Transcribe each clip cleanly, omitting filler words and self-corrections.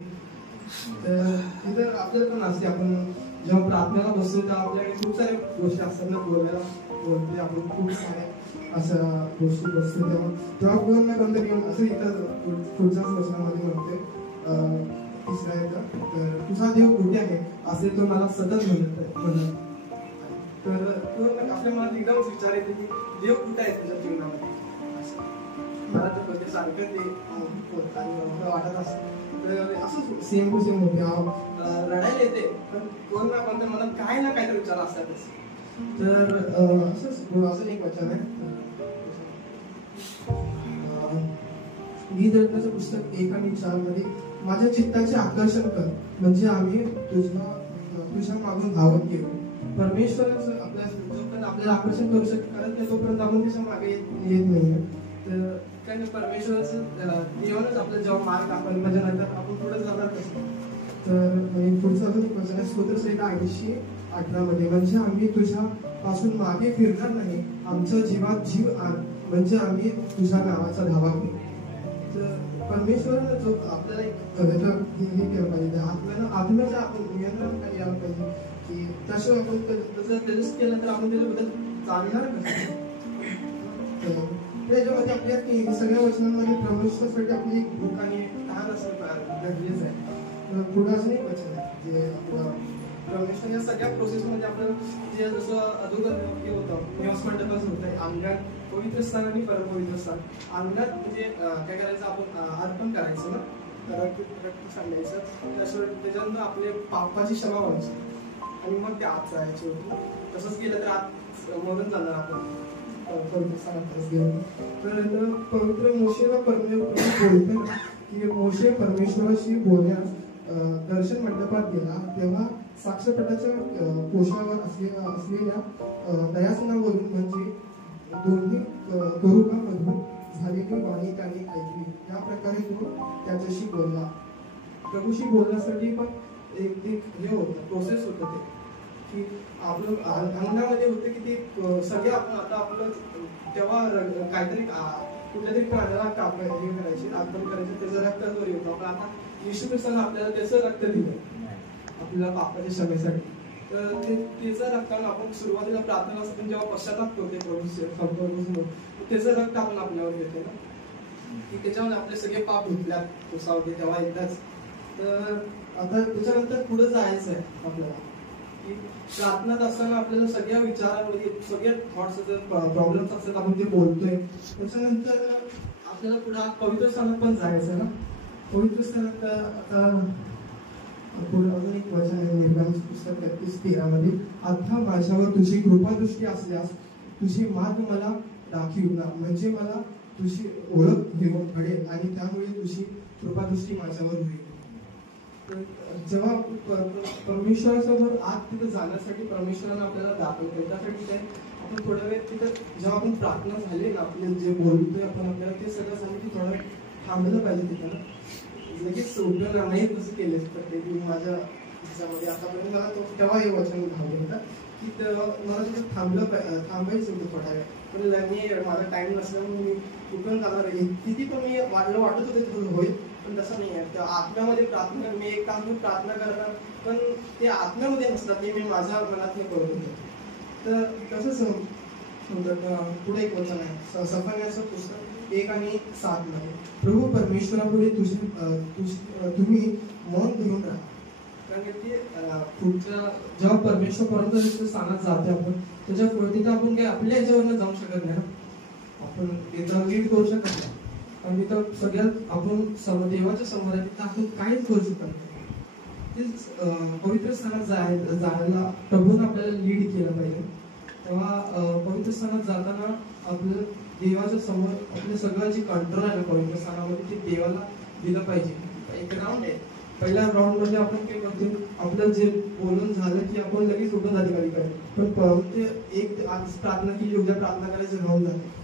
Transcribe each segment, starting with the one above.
तर आपल्याला पण असते, आपण जेव्हा प्रार्थनेला बसतो तेव्हा आपल्याकडे खूप साऱ्या गोष्टी असतात ना बोलायला. बोलते आपण खूप साऱ्या अशा गोष्टी बसतो तेव्हा कोण ना कोणतरी येऊन असं इथं पुढच्याच वचनामध्ये म्हणते तिसऱ्या येतं, तर तुझा देव कुठे आहे असे तो मला सतत म्हणत. तर आपल्या मनात एकदमच विचार येते की देव कुठे आहे तुझ्या जीवनामध्ये. मला तर कधी सारखं ते वाटत असतं. तर असंच सेम टू सेम होते, रडायला येते, पण कोण ना कोणत्या मनात काय ना काहीतरी विचार असतातच. तर असं एक वचन आहे, गीतरत्नाचं पुस्तक 1 आणि 4 मध्ये, माझ्या चित्ताचे आकर्षण कर म्हणजे आम्ही तुझ्या मागून धावत गेलो. परमेश्वराचं जोपर्यंत आपल्याला आकर्षण करत नाही तोपर्यंत आपण त्याच्या मागे येत नाहीये. तर काय नाही, परमेश्वराचं देवानच आपल्याला जेव्हा मार्ग दाखवला म्हणजे नंतर आपण पुढे जाणार कसं. तर पुढचं अजून एक वचन आहे, स्तोत्रसंहिता 80:18 मध्ये, म्हणजे आम्ही तुझ्या पासून मागे फिरणार नाही, आमच्या जीवात जीव आण म्हणजे आम्ही तुझ्या नावाचा धावा करू. तर परमेश्वरानं जो आपल्याला एक हे केलं पाहिजे, आत्म्याचं आपण नियंत्रण करायला पाहिजे की तसं आपण त्याचं केलं तर आपण त्याच्याबद्दल चालणार कसं. त्याच्यामध्ये आपल्या सगळ्या वचनांमध्ये परमेश्वरासाठी आपली एक भूक आणि तहान असं गरजेचं आहे. पुढे अजून एक वचन आहे जे आपलं परमेश्वर या सगळ्या प्रोसेसमध्ये आपलं जे जसं अगोदर हे होतं निवास मंडपाचं होतं, अंगणात पवित्र स्थान आणि परमपवित्र स्थान. अंगणात म्हणजे काय करायचं, आपण अर्पण करायचं ना, रक्त सांगायचं, त्याच्यानंतर आपले पापाची क्षमा व्हायची आणि मग ते आत जायचे होते. तसंच केलं तर आत मरून जाणार आपण पवित्र स्थानात गेलं. तर पवित्र मोशेला परमेश्वर बोलते की मोशे परमेश्वराशी बोलण्यास दर्शन मंडपात गेला तेव्हा साक्षरपटाच्या कोशावर असलेल्या दयासनावरून म्हणजे दोन्ही करूबामधून झालेली वाणी त्याने ऐकली. या प्रकारे तो त्याच्याशी बोलला. प्रभूशी बोलण्यासाठी पण एक हे होतं, प्रोसेस होतं ते की आपलं अंगणामध्ये होतं की ते सगळे आपण आता आपलं तेव्हा काहीतरी कुठल्या तरी प्राण्याला हे करायचे, अर्पण करायचे, त्याचं रक्त वर होतं. आपण आता येशू ख्रिस्ताने आपल्याला त्याचं रक्त दिलं आपल्याला पापाच्या क्षमेसाठी. तर त्याचं रक्तानं आपण सुरुवातीला प्रार्थना असताना जेव्हा पश्चाताप करतो त्याचं रक्त आपण आपल्यावर घेतो ना, की त्याच्यामध्ये आपले सगळे पाप धुतल्यात पुसावते तेव्हा एकदाच. तर आता त्याच्यानंतर पुढे जायचं आहे आपल्याला की प्रार्थनात असताना आपल्याला सगळ्या विचारांमध्ये सगळे थॉट्स प्रॉब्लेम्स असतात, आपण ते बोलतोय. त्याच्यानंतर आपल्याला पुढे पवित्र स्थानात पण जायचं ना. पवित्र स्थानात आता पुढे अजून एक वचन आहे निर्गमन पुस्तक 33:13 मध्ये, आता माझ्यावर तुझी कृपादृष्टी असल्यास तुझी मार्ग मला दाखीव ना, म्हणजे मला तुझी ओळख घेऊन घडेल आणि त्यामुळे तुझी कृपादृष्टी माझ्यावर होईल. जेव्हा परमेश्वरासमोर आत तिथे जाण्यासाठी परमेश्वरानं आपल्याला दाखवतो, त्यासाठी काय आपण थोडा वेळ तिथं जेव्हा आपण प्रार्थना झाली ना, आपले जे बोलतोय आपण आपल्याला ते सगळं सांगितलं की थोडा वेळ थांबलं पाहिजे तिथं. लगेच उपयोग नाही तसं केलेच प्रत्येक माझ्या ह्याच्यामध्ये आतापर्यंत मला तेव्हा हे वचन घालवलं होतं की मला तिथं थांबायचं होतं थोडा वेळ, पण मी माझा टाइम नसल्यामुळे मी उपयोग जाणार किती पण मी वाटत होते तिथं होईल, पण तसं नाही आहे. तर आत्म्यामध्ये प्रार्थना मी एक तास प्रार्थना करणार, पण ते आत्म्यामध्ये नसतात, ते मी माझ्या मनात करत होतो. तर तसंच होतं. पुढे एक वचन आहे सफरण्याचं पुस्तक 1 आणि 7 मध्ये, प्रभू परमेश्वरापुढे तुम्ही मौन धरून राहा. कारण की पुढच्या जेव्हा परमेश्वर पर्यंत स्थानात जाते आपण त्याच्या तिथं आपण काय आपल्या याच्यावरनं जाऊ शकत नाही, आपण तिथं लीड करू शकत नाही. पण तिथं सगळ्यात आपण देवाच्या समोर आहे तिथं आपण काहीच करू शकत नाही. तेच पवित्र स्थानात जायला प्रभूने आपल्याला लीड केलं पाहिजे. तेव्हा पवित्र स्थानात जाताना आपलं देवाच्या समोर आपलं सगळं जे कंट्रोल आहे ना पवित्र स्थानामध्ये ते देवाला दिलं पाहिजे. एक राऊंड आहे, पहिल्या राऊंड मध्ये आपण काय करतो, आपलं जे बोलून झालं की आपण लगेच उठून जाते कधी कधी, पण ते एक आज प्रार्थना केली उद्या प्रार्थना करायची राहून जाते.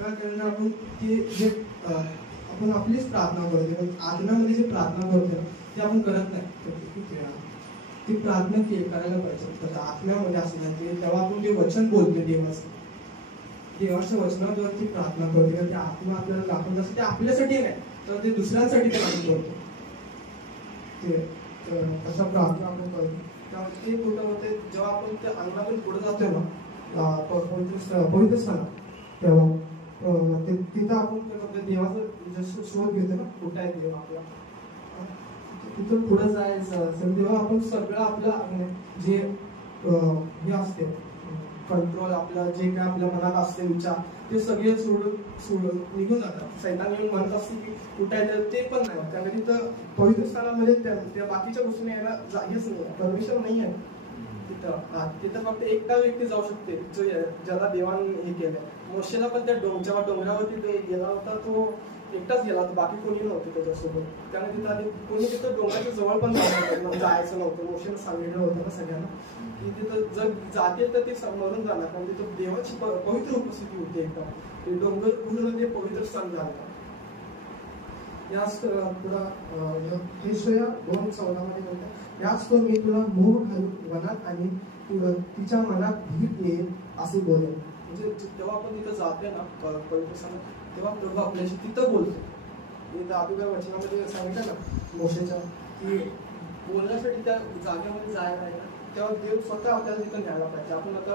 काय करणार आपण ते जे आपण आपलीच प्रार्थना करतो, पण आत्म्यामध्ये जे प्रार्थना करतो ते आपण करत नाही. ती प्रार्थना करायला पाहिजे. तर आत्म्यामध्ये असल्याचे तेव्हा आपण जे वचन बोलतो देवाच्या वचनाद्वारे प्रार्थना करतो, ते आत्मा आपल्याला दाखवत असते. ते आपल्यासाठी नाही तर ते दुसऱ्यांसाठी ते आपण करतो. ते कशा प्रार्थना आपण करतो तेव्हा ते कुठं होते जेव्हा आपण त्या अंगणातून पुढे जातोय ना पवित्र स्थान तेव्हा तिथं आपण देवाचा शोध घेतो ना कुठं आहे देव आपला तिथून पुढे जायचं असेल तेव्हा आपण सगळं आपलं जे हे असते कंट्रोल आपलं जे काय आपल्या मनात असते विचार ते सगळे सोडून निघून जातात. सैतान येऊन म्हणत असते की कुठायचं ते पण नाही त्यामुळे तिथं पवित्र स्थानामध्ये त्या बाकीच्या गोष्टी यायला हेच नाही परमिशन नाही आहे तिथं फक्त एकटा व्यक्ती जाऊ शकते जो ज्याला देवाने हे केलंय. मोशेला पण त्या डोंगरावरती गेला होता तो एकटाच गेला होता बाकी कोणी नव्हतं त्याच्यासोबत त्यामुळे तिथं आधी कोणी तिथं डोंगराच्या जवळ पण जायचं नव्हतं. मोशेला सांगितलं होतं ना सगळ्यांना की तिथं जर जाते तर ते मरून जाणार कारण तिथं देवाची पवित्र उपस्थिती होती एकदम ते डोंगर पूर्ण ते पवित्र स्थान झालं. याच तुला हेशया 2:14 मध्ये म्हणतात याच तो मी तुला मोह घालून वनात आणि तिच्या मनात भीत येईल असे बोलेल. म्हणजे तेव्हा आपण तिथं जाते ना पवित्र स्थानात तेव्हा प्रभू आपल्याशी तिथं बोलतो. मी अगोदर वचनामध्ये सांगितलं ना मोशेच्या की बोलण्यासाठी त्या जागेमध्ये जायला आहे ना तेव्हा देव स्वतः आपल्याला तिथं न्यायला पाहिजे. आपण आता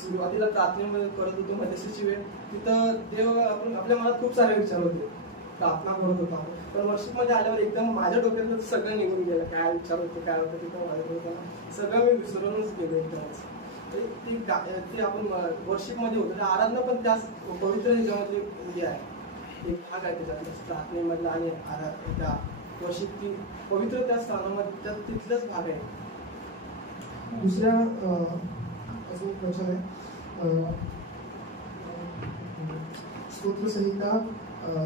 सुरुवातीला प्रार्थनेमध्ये करत होतो मध्यस्थीची वेळ तिथं देव आपण आपल्या मनात खूप सारे विचार होते प्रार्थना करत होतो आपण पण वर्षिपमध्ये आल्यावर एकदम माझ्या डोक्यातलं सगळं निघून गेलं काय विचार होते काय होतं तिथं माझ्या डोक्याला सगळं मी विसरूनच गेलो एकदमच. ते आपण वर्षिपमध्ये होतो त्या आराधना पण त्या पवित्र ह्याच्यामधली हे आहे एक भाग आहे त्याच्यातल्या प्रार्थनेमधला आणि त्या वर्षिप ती पवित्र त्या स्थानामध्ये त्या तिथलाच भाग आहे. दुसऱ्या अजून क्वेश्चन आहे स्तोत्रसंहिता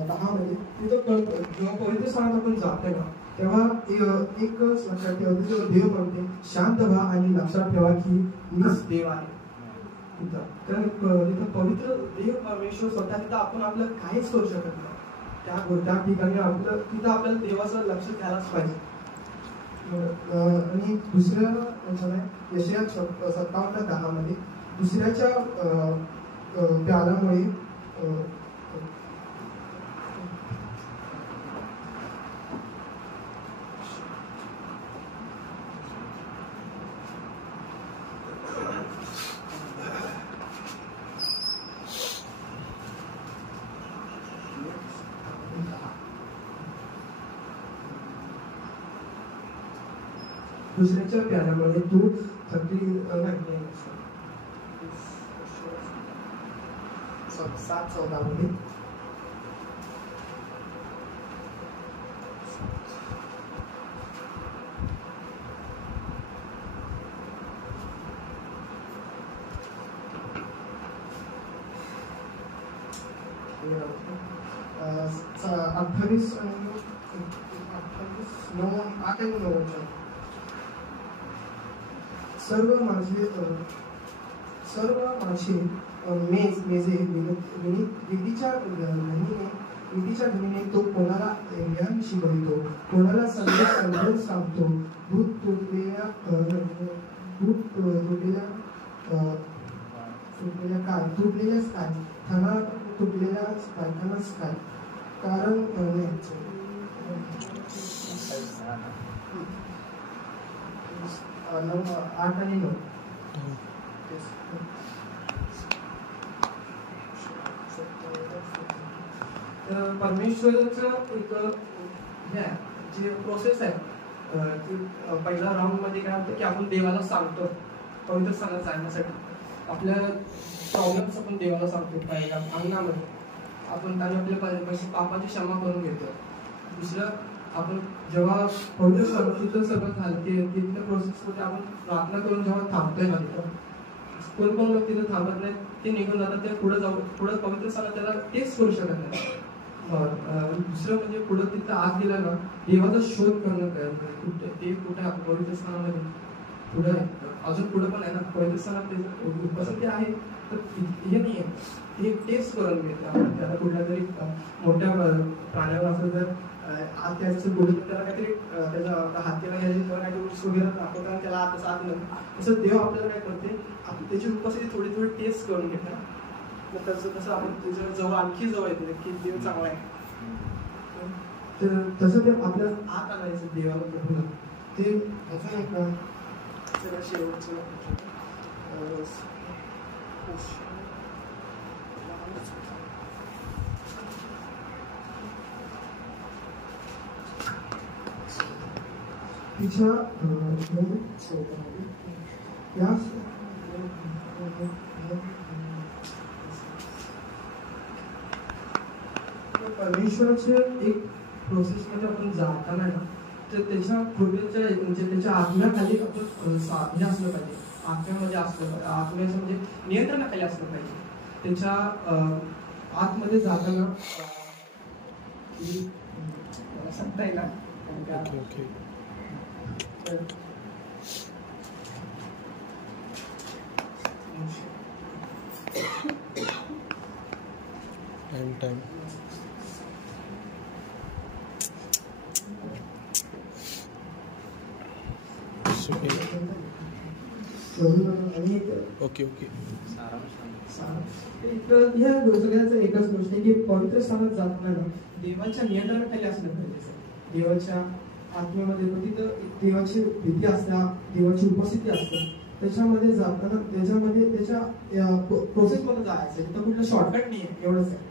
10 मध्ये तिथं कळतं जेव्हा पवित्र स्थानात आपण जातोय ना तेव्हा एकच लक्षात ठेवायचं जेव्हा देव म्हणते शांत व्हा आणि लक्षात ठेवा की मीच देव आहे तिथं तिथं पवित्र देव परमेश्वर स्वतः तिथं आपण आपलं काहीच करू शकत नाही त्या ठिकाणी आपलं तिथं आपल्याला देवाचं लक्ष द्यायलाच पाहिजे. आणि दुसरं आहे यशया 57:10 मध्ये दुसऱ्याच्या प्यालामुळे दुसऱ्याच्या प्याल्यामुळे तू थकली नाही 7:14 मध्ये सर्व माणसे मेजे विधीच्या ध्वनीने तो कोणाला ज्ञान शिकवतो कोणाला संदेश समजून सांगतो दूध तुटलेल्या काय थना तुटलेल्या काय कारण 8 आणि 9 परमेश्वराचं एक जे प्रोसेस आहे की पहिल्या राऊंड मध्ये काय होतं की आपण देवाला सांगतो पवित्र स्थानात जाण्यासाठी आपल्या प्रॉब्लेम्स आपण देवाला सांगतो पहिल्या अंगणामध्ये आपण त्यांनी आपल्या पापाची क्षमा करून घेतो. दुसरं आपण जेव्हा पवित्र स्थान तिथं सगळं झालं तिथल्या प्रोसेसमध्ये आपण प्रार्थना करून जेव्हा थांबतोय ना तिथं कोण लोक तिथं थांबत नाही ते निघून जातात ते पुढे पवित्र स्थानात त्याला टेस्ट करू शकत नाही. दुसरं म्हणजे पुढे तिथं आत गेला ना देवाचा शोध करणं ते कुठे पवित्र स्थानामध्ये पुढे अजून पुढे पण आहे ना पवित्र स्थानात उपस्थिती आहे तर हे नाही आहे हे टेस्ट करून घेते आपण त्याला कुठल्या तरी मोठ्या प्राण्यावर असं जर आत त्याचं बोलून त्याला काहीतरी त्याचा हात केला घ्यायचे तेव्हा काहीतरी वगैरे दाखवताना त्याला आत तसं आत नव्हतं तसं देव आपल्याला काय करते त्याची उपस्थिती थोडी टेस्ट करून घेते मग तसं आपण त्याच्या जवळ आणखी जवळ येते की देव चांगला आहे. तर तसं ते आपल्या आत आणायचं देवाला प्रभूला. ते असं नाही का त्याला शेवटचं तिच्या परमेश्वराचे एक प्रोसेसमध्ये आपण जाताना ना, तर त्याच्या हृदयाच्या म्हणजे त्याच्या आत्म्याखाली आपण हे असलं पाहिजे, आत्म्यामध्ये असलं पाहिजे, आत्म्याचं म्हणजे नियंत्रणाखाली असलं पाहिजे. त्याच्या आतमध्ये जाताना सांगता येईल ना. टाइम ओके ह्या सगळ्याचं एकच गोष्ट आहे की पवित्र स्थानात जाताना देवाच्या नियंत्रणाखाली असलं पाहिजे. देवाच्या आत्म्यामध्ये तिथं देवाची भीती असल्या, देवाची उपस्थिती असते, त्याच्यामध्ये जाताना त्याच्यामध्ये त्याच्या प्रोसेसमध्ये जायचं. तिथं कुठलं शॉर्टकट नाही आहे, एवढंच आहे.